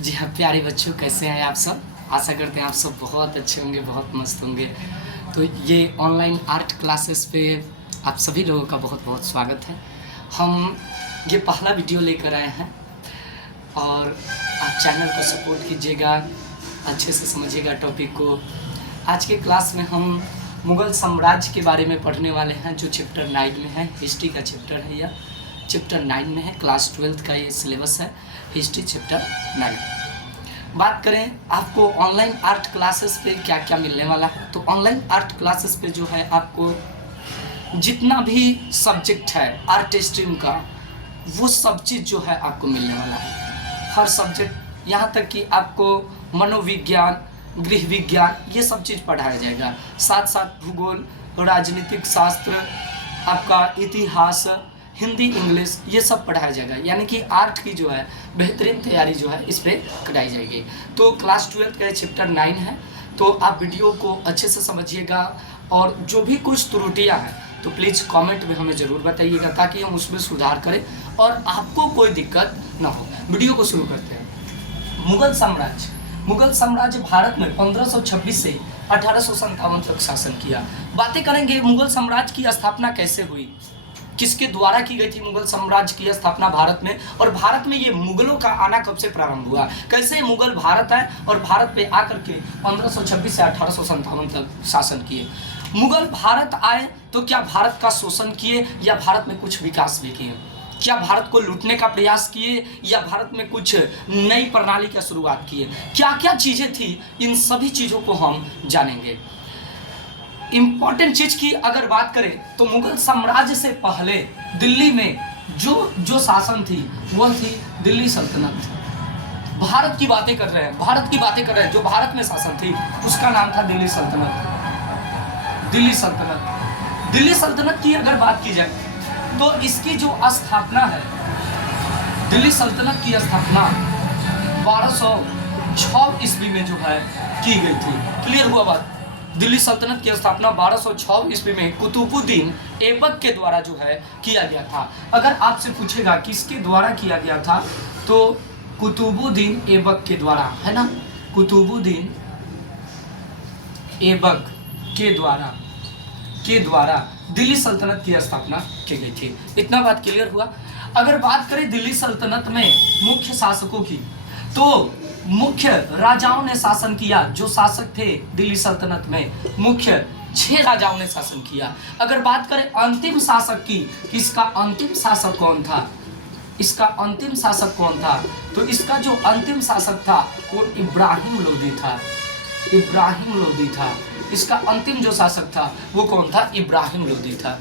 जी हाँ, प्यारे बच्चों, कैसे हैं आप सब? आशा करते हैं आप सब बहुत अच्छे होंगे, बहुत मस्त होंगे। तो ये ऑनलाइन आर्ट क्लासेस पे आप सभी लोगों का बहुत बहुत स्वागत है। हम ये पहला वीडियो लेकर आए हैं और आप चैनल को सपोर्ट कीजिएगा, अच्छे से समझिएगा टॉपिक को। आज के क्लास में हम मुग़ल साम्राज्य के बारे में पढ़ने वाले हैं, जो चैप्टर 9 में है। हिस्ट्री का चैप्टर है, यह चैप्टर 9 में है। क्लास 12 का ये सिलेबस है, हिस्ट्री चैप्टर 9। बात करें आपको ऑनलाइन आर्ट क्लासेस पे क्या क्या मिलने वाला है, तो ऑनलाइन आर्ट क्लासेस पे जो है आपको जितना भी सब्जेक्ट है आर्ट स्ट्रीम का, वो सब चीज़ जो है आपको मिलने वाला है। हर सब्जेक्ट, यहाँ तक कि आपको मनोविज्ञान, गृह विज्ञान, ये सब चीज़ पढ़ाया जाएगा। साथ साथ भूगोल, राजनीतिक शास्त्र, आपका इतिहास, हिंदी, इंग्लिश, ये सब पढ़ाया जाएगा। यानी कि आर्ट की जो है बेहतरीन तैयारी जो है इस पर कराई जाएगी। तो क्लास 12 का चैप्टर 9 है, तो आप वीडियो को अच्छे से समझिएगा और जो भी कुछ त्रुटियां हैं तो प्लीज़ कमेंट में हमें ज़रूर बताइएगा, ताकि हम उसमें सुधार करें और आपको कोई दिक्कत ना हो। वीडियो को शुरू करते हैं। मुग़ल साम्राज्य। मुग़ल साम्राज्य भारत में 1526 से 1857 तक शासन किया। बातें करेंगे मुग़ल साम्राज्य की स्थापना कैसे हुई, किसके द्वारा की गई थी मुग़ल साम्राज्य की स्थापना भारत में, और भारत में ये मुग़लों का आना कब से प्रारंभ हुआ, कैसे मुग़ल भारत आए और भारत पे आकर के 1526 से 1857 तक शासन किए। मुग़ल भारत आए तो क्या भारत का शोषण किए या भारत में कुछ विकास भी किए? क्या भारत को लूटने का प्रयास किए या भारत में कुछ नई प्रणाली की शुरुआत किए? क्या क्या चीज़ें थी, इन सभी चीज़ों को हम जानेंगे। इम्पॉर्टेंट चीज़ की अगर बात करें तो मुग़ल साम्राज्य से पहले दिल्ली में जो शासन थी वह थी दिल्ली सल्तनत। भारत की बातें कर रहे हैं, भारत की बातें कर रहे हैं। जो भारत में शासन थी उसका नाम था दिल्ली सल्तनत। दिल्ली सल्तनत, दिल्ली सल्तनत की अगर बात की जाए तो इसकी जो स्थापना है, दिल्ली सल्तनत की स्थापना 1206 ईस्वी में जो है की गई थी। क्लियर हुआ बात? दिल्ली सल्तनत की स्थापना 1206 ईस्वी में कुतुबुद्दीन ऐबक के द्वारा जो है किया गया था। अगर आपसे पूछेगा किसके द्वारा किया गया था, तो कुतुबुद्दीन ऐबक के द्वारा, है ना। कुतुबुद्दीन ऐबक के द्वारा दिल्ली सल्तनत की स्थापना की गई थी। इतना बात क्लियर हुआ। अगर बात करें दिल्ली सल्तनत में मुख्य शासकों की, तो मुख्य राजाओं ने शासन किया। जो शासक थे दिल्ली सल्तनत में, मुख्य 6 राजाओं ने शासन किया। अगर बात करें अंतिम शासक की, इसका अंतिम शासक कौन था, इसका अंतिम शासक कौन था, तो इसका जो अंतिम शासक था वो इब्राहिम लोदी था। इब्राहिम लोदी था इसका अंतिम जो शासक था, वो कौन था? इब्राहिम लोदी था।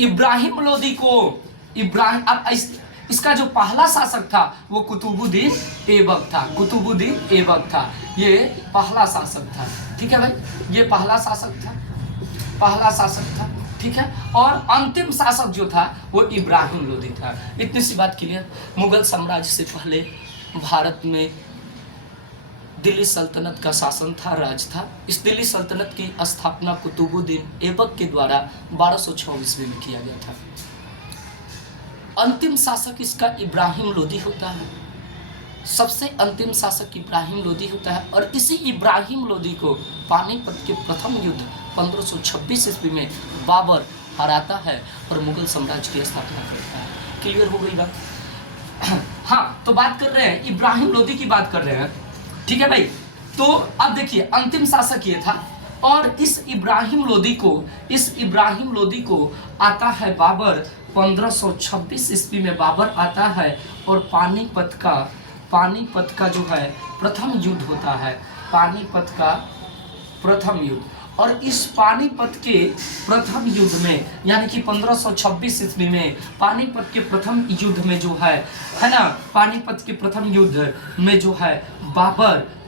इब्राहिम लोदी को अब इसका जो पहला शासक था वो कुतुबुद्दीन ऐबक था। कुतुबुद्दीन ऐबक था, ये पहला शासक था। ठीक है भाई, ये पहला शासक था। ठीक है, और अंतिम शासक जो था वो इब्राहिम लोदी था। इतनी सी बात क्लियर। मुग़ल साम्राज्य से पहले भारत में दिल्ली सल्तनत का शासन था, राज था। इस दिल्ली सल्तनत की स्थापना कुतुबुद्दीन ऐबक के द्वारा 1206 ईस्वी में किया गया था। अंतिम शासक इसका इब्राहिम लोदी होता है। सबसे अंतिम शासक इब्राहिम लोदी होता है, और इसी इब्राहिम लोदी को पानीपत के प्रथम युद्ध 1526 ईस्वी में बाबर हराता है और मुग़ल साम्राज्य की स्थापना करता है। क्लियर हो गई बात? हाँ, तो बात कर रहे हैं इब्राहिम लोदी की, बात कर रहे हैं। ठीक है भाई, तो अब देखिए अंतिम शासक ये था, और इस इब्राहिम लोदी को आता है बाबर 1526 ईस्वी में बाबर आता है, और पानीपत का जो है प्रथम युद्ध होता है। पानीपत का प्रथम युद्ध, और इस पानीपत के प्रथम युद्ध में, यानी कि 1526 ईस्वी में पानीपत के प्रथम युद्ध में जो है ना, पानीपत के प्रथम युद्ध में जो है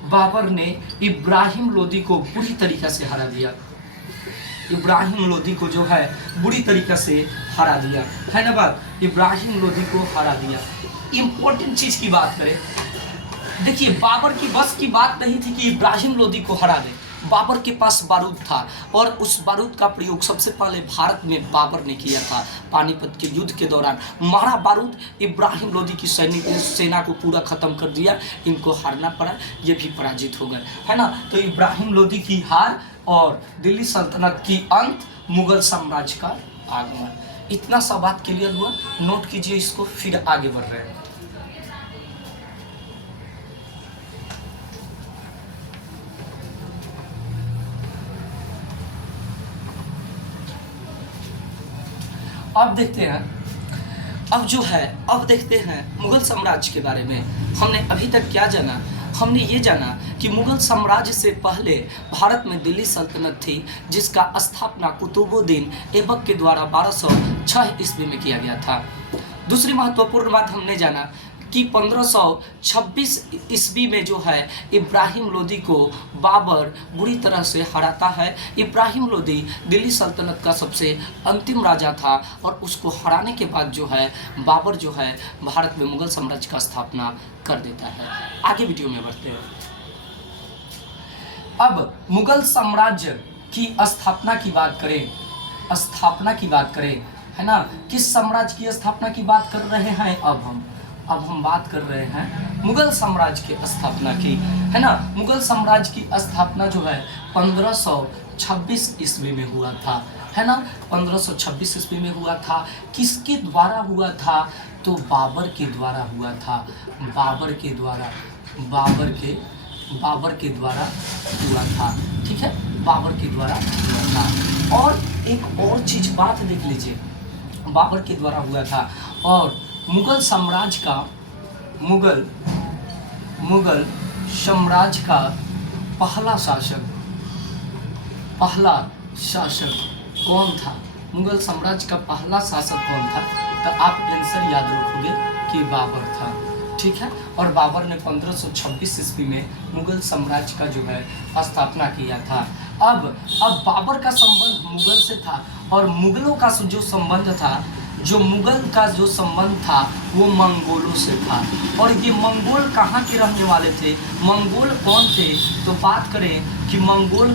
बाबर ने इब्राहिम लोदी को बुरी तरीक़ा से हरा दिया। इब्राहिम लोदी को जो है बुरी तरीक़ा से हरा दिया, है ना बात? इब्राहिम लोदी को हरा दिया। इम्पोर्टेंट चीज़ की बात करें, देखिए बाबर की बस की बात नहीं थी कि इब्राहिम लोदी को हरा दे। बाबर के पास बारूद था और उस बारूद का प्रयोग सबसे पहले भारत में बाबर ने किया था। पानीपत के युद्ध के दौरान मारा बारूद, इब्राहिम लोदी की सेना को पूरा खत्म कर दिया, इनको हारना पड़ा, ये भी पराजित हो गए, है ना। तो इब्राहिम लोदी की हार और दिल्ली सल्तनत की अंत, मुगल साम्राज्य का आगमन। इतना सा बात क्लियर हुआ, नोट कीजिए इसको, फिर आगे बढ़ रहे हैं। अब देखते हैं, अब देखते हैं मुगल साम्राज्य के बारे में। हमने अभी तक क्या जाना? हमने ये जाना कि मुगल साम्राज्य से पहले भारत में दिल्ली सल्तनत थी, जिसका स्थापना कुतुबुद्दीन ऐबक के द्वारा 1206 ईस्वी में किया गया था। दूसरी महत्वपूर्ण बात हमने जाना कि 1526 ईस्वी में जो है इब्राहिम लोदी को बाबर बुरी तरह से हराता है। इब्राहिम लोदी दिल्ली सल्तनत का सबसे अंतिम राजा था और उसको हराने के बाद जो है बाबर जो है भारत में मुगल साम्राज्य का स्थापना कर देता है। आगे वीडियो में बढ़ते हैं। अब मुगल साम्राज्य की स्थापना की बात करें, है ना। किस साम्राज्य की स्थापना की बात कर रहे हैं? अब हम बात कर रहे हैं मुगल साम्राज्य की स्थापना की, है ना। मुगल साम्राज्य की स्थापना जो है 1526 ईस्वी में हुआ था, है ना। 1526 ईस्वी में हुआ था। किसके द्वारा हुआ था? तो बाबर के द्वारा हुआ था। बाबर के द्वारा हुआ था, ठीक है, बाबर के द्वारा हुआ था। और एक और चीज बात देख लीजिए, बाबर के द्वारा हुआ था। और मुगल साम्राज्य का पहला शासक कौन था? मुगल साम्राज्य का पहला शासक कौन था? तो आप आंसर याद रखोगे कि बाबर था, ठीक है। और बाबर ने 1526 ईस्वी में मुगल साम्राज्य का जो है स्थापना किया था। अब बाबर का संबंध मुगल से था और मुगलों का जो संबंध था वो मंगोलों से था। और ये मंगोल कहाँ के रहने वाले थे? मंगोल कौन थे? तो बात करें कि मंगोल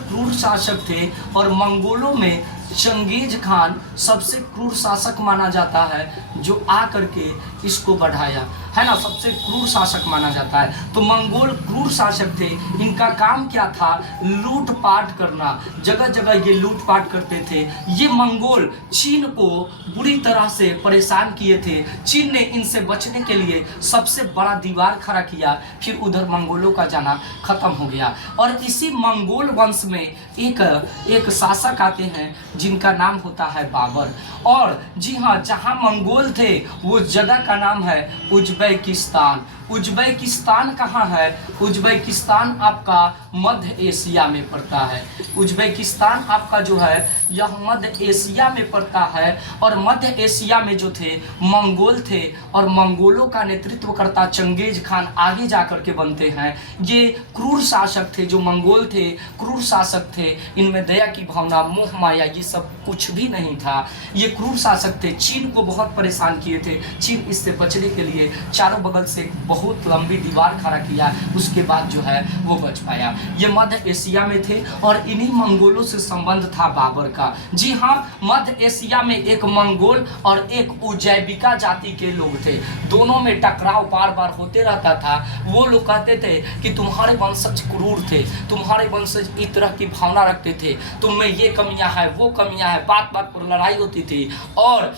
क्रूर शासक थे और मंगोलों में चंगेज खान सबसे क्रूर शासक माना जाता है, जो आकर के इसको बढ़ाया, है ना, सबसे क्रूर शासक माना जाता है। तो मंगोल क्रूर शासक थे। इनका काम क्या था? लूटपाट करना, जगह जगह ये लूटपाट करते थे। ये मंगोल चीन को बुरी तरह से परेशान किए थे। चीन ने इनसे बचने के लिए सबसे बड़ा दीवार खड़ा किया, फिर उधर मंगोलों का जाना खत्म हो गया। और इसी मंगोल वंश में एक शासक आते हैं जिनका नाम होता है बाबर। और जी हाँ, जहाँ मंगोल थे वो जगह का नाम है उज्बेकिस्तान। उज्बेकिस्तान कहाँ है? उज्बेकिस्तान आपका मध्य एशिया में पड़ता है। उज्बेकिस्तान आपका जो है यह मध्य एशिया में पड़ता है। और मध्य एशिया में जो थे मंगोल थे और मंगोलों का नेतृत्व करता चंगेज खान आगे जाकर के बनते हैं। ये क्रूर शासक थे, जो मंगोल थे क्रूर शासक थे। इनमें दया की भावना, मोह माया ये सब कुछ भी नहीं था। ये क्रूर शासक थे, चीन को बहुत परेशान किए थे। चीन इससे बचने के लिए चारों बगल से बहुत लंबी दीवार खड़ा किया, उसके बाद जो है वो बच पाया। ये मध्य एशिया में थे और इन्हीं मंगोलों से संबंध था बाबर का। जी हाँ, मध्य एशिया में एक मंगोल और एक उज्बेकिका जाति के लोग थे। दोनों में टकराव बार बार होते रहता था। वो लोग कहते थे कि तुम्हारे वंशज क्रूर थे, तुम्हारे वंशज इस तरह की भावना रखते थे, तुम में ये कमियां है, वो कमियां है, बात बात पर लड़ाई होती थी। और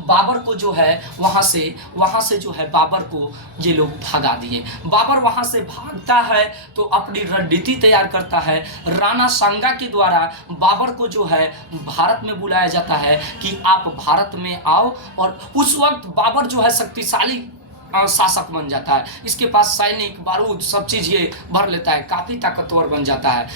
बाबर को जो है वहाँ से जो है बाबर को ये लोग भगा दिए। बाबर वहाँ से भागता है तो अपनी रणनीति तैयार करता है। राणा सांगा के द्वारा बाबर को जो है भारत में बुलाया जाता है कि आप भारत में आओ। और उस वक्त बाबर जो है शक्तिशाली शासक बन जाता है। इसके पास सैनिक, बारूद, सब चीज़ ये भर लेता है, काफ़ी ताकतवर बन जाता है,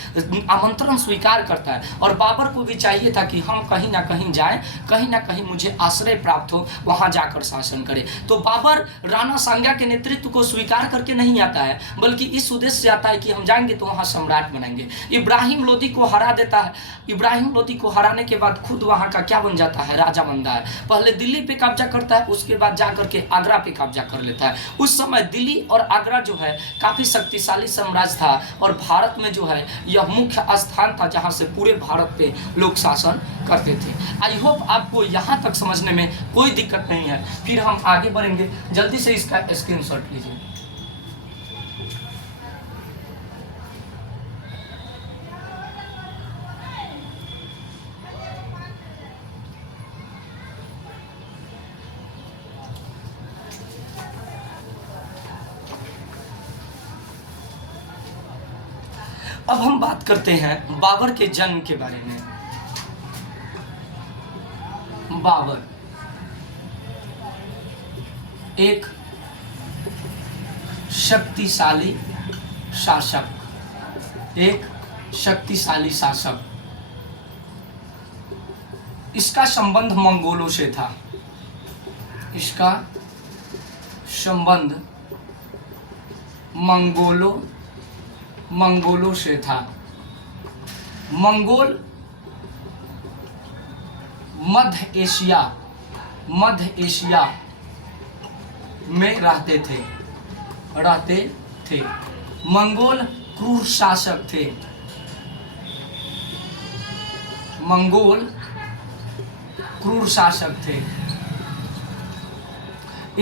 आमंत्रण स्वीकार करता है। और बाबर को भी चाहिए था कि हम कहीं ना कहीं जाएं, कहीं ना कहीं मुझे आश्रय प्राप्त हो, वहाँ जाकर शासन करें। तो बाबर राणा सांगा के नेतृत्व को स्वीकार करके नहीं आता है, बल्कि इस उद्देश्य से आता है कि हम जाएंगे तो वहाँ सम्राट बनेंगे। इब्राहिम लोदी को हरा देता है। इब्राहिम लोदी को हराने के बाद खुद वहाँ का क्या बन जाता है? राजा बनता है। पहले दिल्ली पे कब्जा करता है, उसके बाद जा करके आगरा पे कब्जा कर लेता है। उस समय दिल्ली और आगरा जो है काफ़ी शक्तिशाली साम्राज्य था और भारत में जो है यह मुख्य स्थान था जहाँ से पूरे भारत पे लोग शासन करते थे। आई होप आपको यहाँ तक समझने में कोई दिक्कत नहीं है। फिर हम आगे बढ़ेंगे, जल्दी से इसका स्क्रीनशॉट लीजिए। अब हम बात करते हैं बाबर के जन्म के बारे में। बाबर एक शक्तिशाली शासक, एक शक्तिशाली शासक। इसका संबंध मंगोलों से था। इसका संबंध मंगोलों से था। मंगोल मध्य एशिया में रहते थे। मंगोल क्रूर शासक थे। मंगोल क्रूर शासक थे।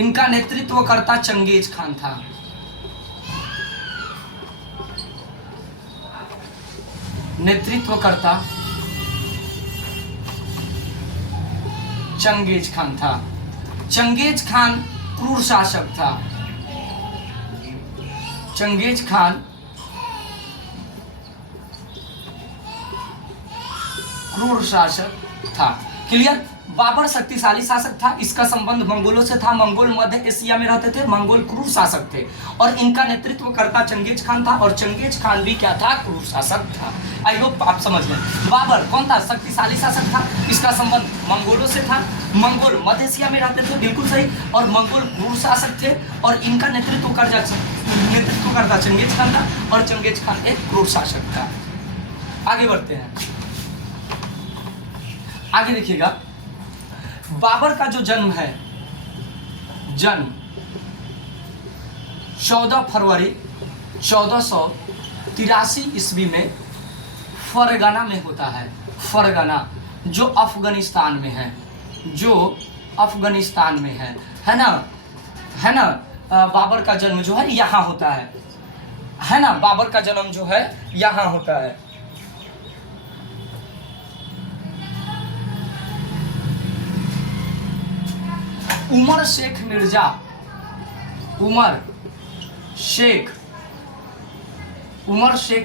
इनका नेतृत्वकर्ता चंगेज खान था। नेतृत्वकर्ता चंगेज खान था। चंगेज खान क्रूर शासक था। चंगेज खान क्रूर शासक था। क्लियर? बाबर शक्तिशाली शासक था। इसका संबंध मंगोलों से था। मंगोल मध्य एशिया में रहते थे। मंगोल क्रूर शासक थे और इनका नेतृत्वकर्ता चंगेज खान था और चंगेज खान भी क्या था? क्रूर शासक था। आई होप आप समझ गए। बाबर कौन था? शक्तिशाली शासक था। इसका संबंध मंगोलों से था। मंगोल मध्य एशिया में रहते थे, बिल्कुल सही। और मंगोल क्रूर शासक थे और इनका नेतृत्वकर्ता चंगेज खान था और चंगेज खान एक क्रूर शासक था। आगे बढ़ते हैं। आगे देखिएगा, बाबर का जो जन्म है, जन्म 14 फरवरी 1483 ईस्वी में फरगना में होता है। फरगना जो अफगानिस्तान में है, जो अफगानिस्तान में है ना। बाबर का जन्म जो है यहाँ होता है ना। बाबर का जन्म जो है यहाँ होता है। उमर शेख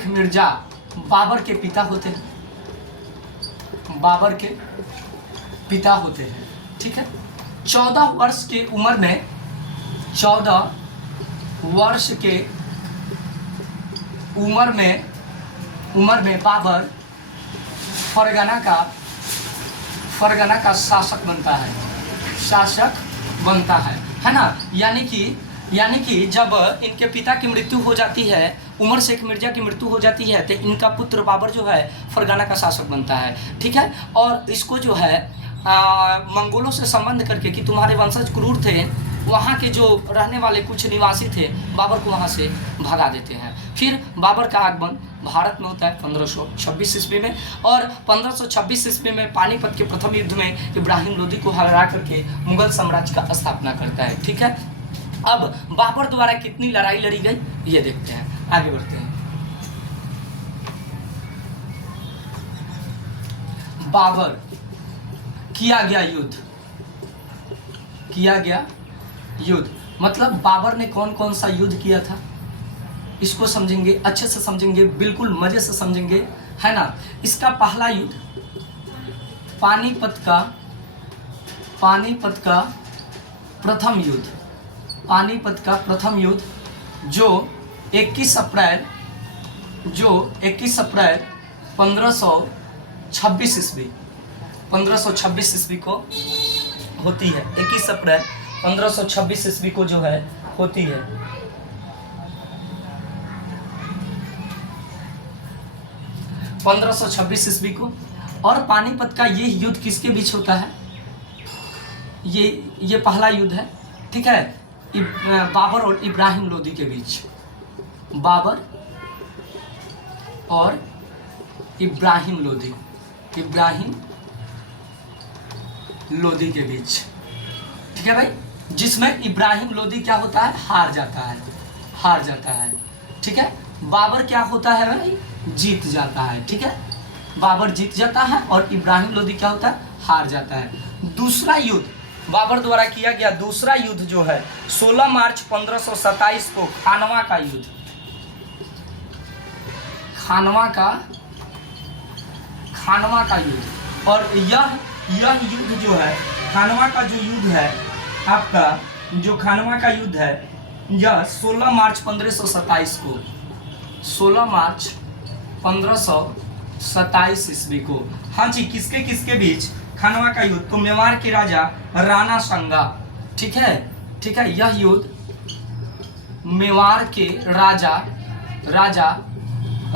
मिर्जा बाबर के पिता होते हैं। बाबर के पिता होते हैं, ठीक है। 14 वर्ष के उम्र में 14 वर्ष के उम्र में बाबर फरगना का शासक बनता है ना। यानी कि जब इनके पिता की मृत्यु हो जाती है, उमर शेख मिर्जा की मृत्यु हो जाती है, तो इनका पुत्र बाबर जो है फरगना का शासक बनता है, ठीक है। और इसको जो है मंगोलों से संबंध करके कि तुम्हारे वंशज क्रूर थे, वहाँ के जो रहने वाले कुछ निवासी थे, बाबर को वहाँ से भगा देते हैं। फिर बाबर का आगमन भारत में होता है 1526 ईस्वी में, और 1526 ईस्वी में पानीपत के प्रथम युद्ध में इब्राहिम लोदी को हरा करके मुगल साम्राज्य का स्थापना करता है, ठीक है। अब बाबर द्वारा कितनी लड़ाई लड़ी गई ये देखते हैं। आगे बढ़ते हैं। बाबर किया गया युद्ध मतलब बाबर ने कौन कौन सा युद्ध किया था, इसको समझेंगे, अच्छे से समझेंगे, बिल्कुल मजे से समझेंगे, है ना। इसका पहला युद्ध पानीपत का प्रथम युद्ध जो 21 अप्रैल 1526 ईस्वी को होती है। 21 अप्रैल 1526 ईस्वी को जो है होती है। ईस्वी को। और पानीपत का ये युद्ध किसके बीच होता है? ये पहला युद्ध है, ठीक है। बाबर और इब्राहिम लोदी के बीच, बाबर और इब्राहिम लोदी, इब्राहिम लोदी के बीच, ठीक है भाई, जिसमें इब्राहिम लोदी क्या होता है, हार जाता है, हार जाता है, ठीक है। बाबर क्या होता है भाई, जीत जाता है, ठीक है, बाबर जीत जाता है और इब्राहिम लोदी क्या होता है, हार जाता है। दूसरा युद्ध बाबर द्वारा किया गया दूसरा युद्ध जो है 16 मार्च 1527 को खानवा का युद्ध, खानवा का युद्ध। और यह युद्ध जो है, खानवा का जो युद्ध है आपका, जो खानवा का युद्ध है, यह 16 मार्च 1527 को, 16 मार्च 1527 ईस्वी को, हाँ जी, किसके किसके बीच खानवा का युद्ध, तो मेवाड़ के राजा राणा संगा, ठीक है, ठीक है, यह युद्ध मेवाड़ के राजा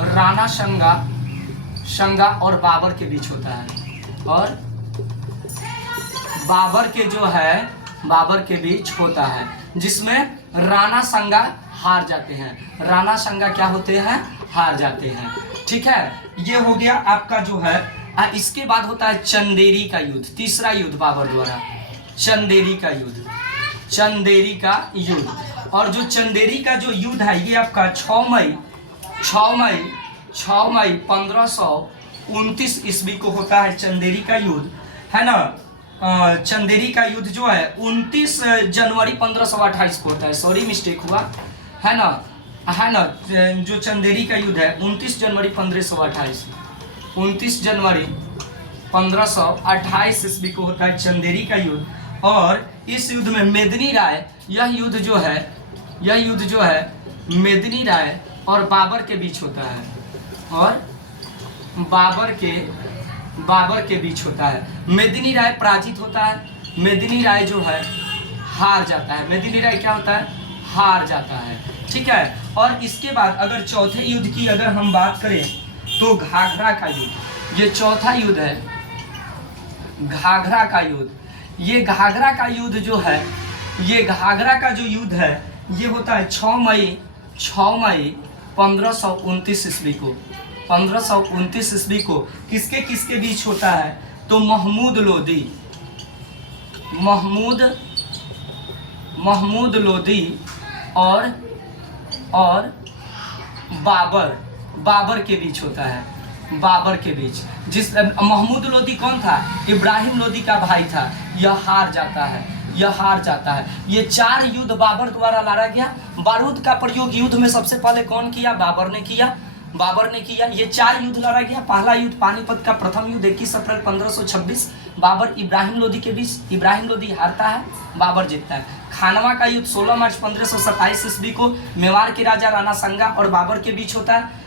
राणा संगा और बाबर के बीच होता है, और बाबर के बीच होता है, जिसमें राणा संगा हार जाते हैं, राणा संगा क्या होते हैं, हार जाते हैं, ठीक है। ये हो गया आपका जो है। इसके बाद होता है चंदेरी का युद्ध, तीसरा युद्ध बाबर द्वारा, चंदेरी का युद्ध, चंदेरी का युद्ध। और जो चंदेरी का जो युद्ध है ये आपका 6 मई 1529 ईस्वी को होता है चंदेरी का युद्ध, है ना। चंदेरी का युद्ध जो है 29 जनवरी 1528 को होता है, सॉरी मिस्टेक हुआ, है ना, जो चंदेरी का युद्ध है 29 जनवरी 1528, 29 जनवरी 1528 ईस्वी को होता है चंदेरी का युद्ध। और इस युद्ध में मेदिनी राय, यह युद्ध जो है मेदिनी राय और बाबर के बीच होता है, और बाबर के बीच होता है। मेदिनी राय पराजित होता है, मेदिनी राय जो है हार जाता है, मेदिनी राय क्या होता है, हार जाता है, ठीक है। और इसके बाद अगर चौथे युद्ध की अगर हम बात करें तो घाघरा का युद्ध, ये चौथा युद्ध है, घाघरा का युद्ध। ये घाघरा का युद्ध जो है, ये घाघरा का जो युद्ध है ये होता है 6 मई 1529 ईस्वी को, 1529 ईस्वी को किसके किसके बीच होता है, तो महमूद लोदी और बाबर के बीच होता है, बाबर के बीच। जिस महमूद लोदी कौन था, इब्राहिम लोदी का भाई था, यह हार जाता है, ये 4 युद्ध बाबर द्वारा लड़ा गया। बारूद का प्रयोग युद्ध में सबसे पहले कौन किया, बाबर ने किया। ये 4 युद्ध लड़ा गया। पहला युद्ध पानीपत का प्रथम युद्ध 21 अप्रैल 1526 बाबर इब्राहिम लोदी के बीच, इब्राहिम लोदी हारता है, बाबर जीतता है। खानवा का युद्ध 16 मार्च 1527 ईस्वी को मेवाड़ के राजा राणा संगा और बाबर के बीच होता है,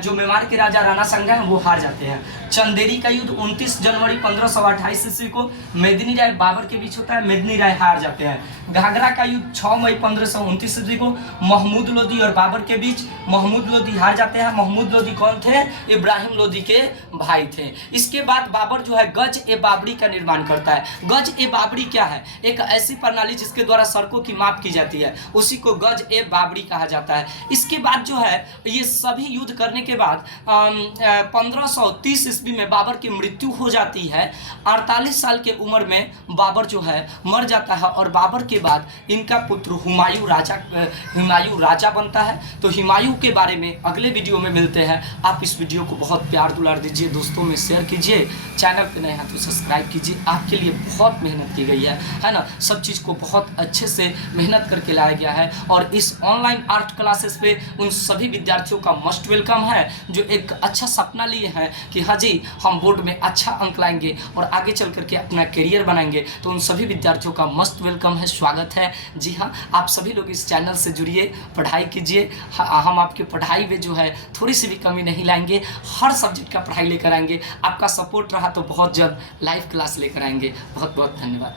जो मेवाड़ के राजा राणा संगा हैं वो हार जाते हैं। चंदेरी का युद्ध 29 जनवरी 1528 ईस्वी को मेदिनी राय बाबर के बीच होता है, मेदिनी राय हार जाते हैं। घाघरा का युद्ध 6 मई 1529 ईस्वी को महमूद लोदी और बाबर के बीच, महमूद लोदी हार जाते हैं। महमूद लोदी कौन थे, इब्राहिम लोदी के भाई थे। इसके बाद बाबर जो है गज ए बाबरी का निर्माण करता है। गज ए बाबरी क्या है, एक ऐसी प्रणाली जिसके द्वारा सड़कों की माप की जाती है, उसी को गज ए बाबरी कहा जाता है। इसके बाद जो है ये सभी युद्ध करने के बाद 1530 ईस्वी में बाबर की मृत्यु हो जाती है। 48 साल के उम्र में बाबर जो है मर जाता है और बाबर के बाद इनका पुत्र हुमायूं राजा बनता है। तो हुमायूं के बारे में अगले वीडियो में मिलते हैं। आप इस वीडियो को बहुत प्यार दुलार दीजिए, दोस्तों में शेयर कीजिए, चैनल पे नए हैं तो सब्सक्राइब कीजिए। आपके लिए बहुत मेहनत की गई है ना, सब चीज़ को बहुत अच्छे से मेहनत करके लाया गया है। और इस ऑनलाइन आर्ट क्लासेस पे उन सभी विद्यार्थियों का मस्ट वेलकम है जो एक अच्छा सपना लिए हैं कि हाँ जी हम बोर्ड में अच्छा अंक लाएंगे और आगे चल करके अपना करियर बनाएंगे। तो उन सभी विद्यार्थियों का मस्त वेलकम है, स्वागत है। जी हाँ, आप सभी लोग इस चैनल से जुड़िए, पढ़ाई कीजिए। हम आपकी पढ़ाई में जो है थोड़ी सी भी कमी नहीं लाएंगे, हर सब्जेक्ट का पढ़ाई लेकर आएंगे। आपका सपोर्ट रहा तो बहुत जल्द लाइव क्लास लेकर आएंगे। बहुत बहुत धन्यवाद।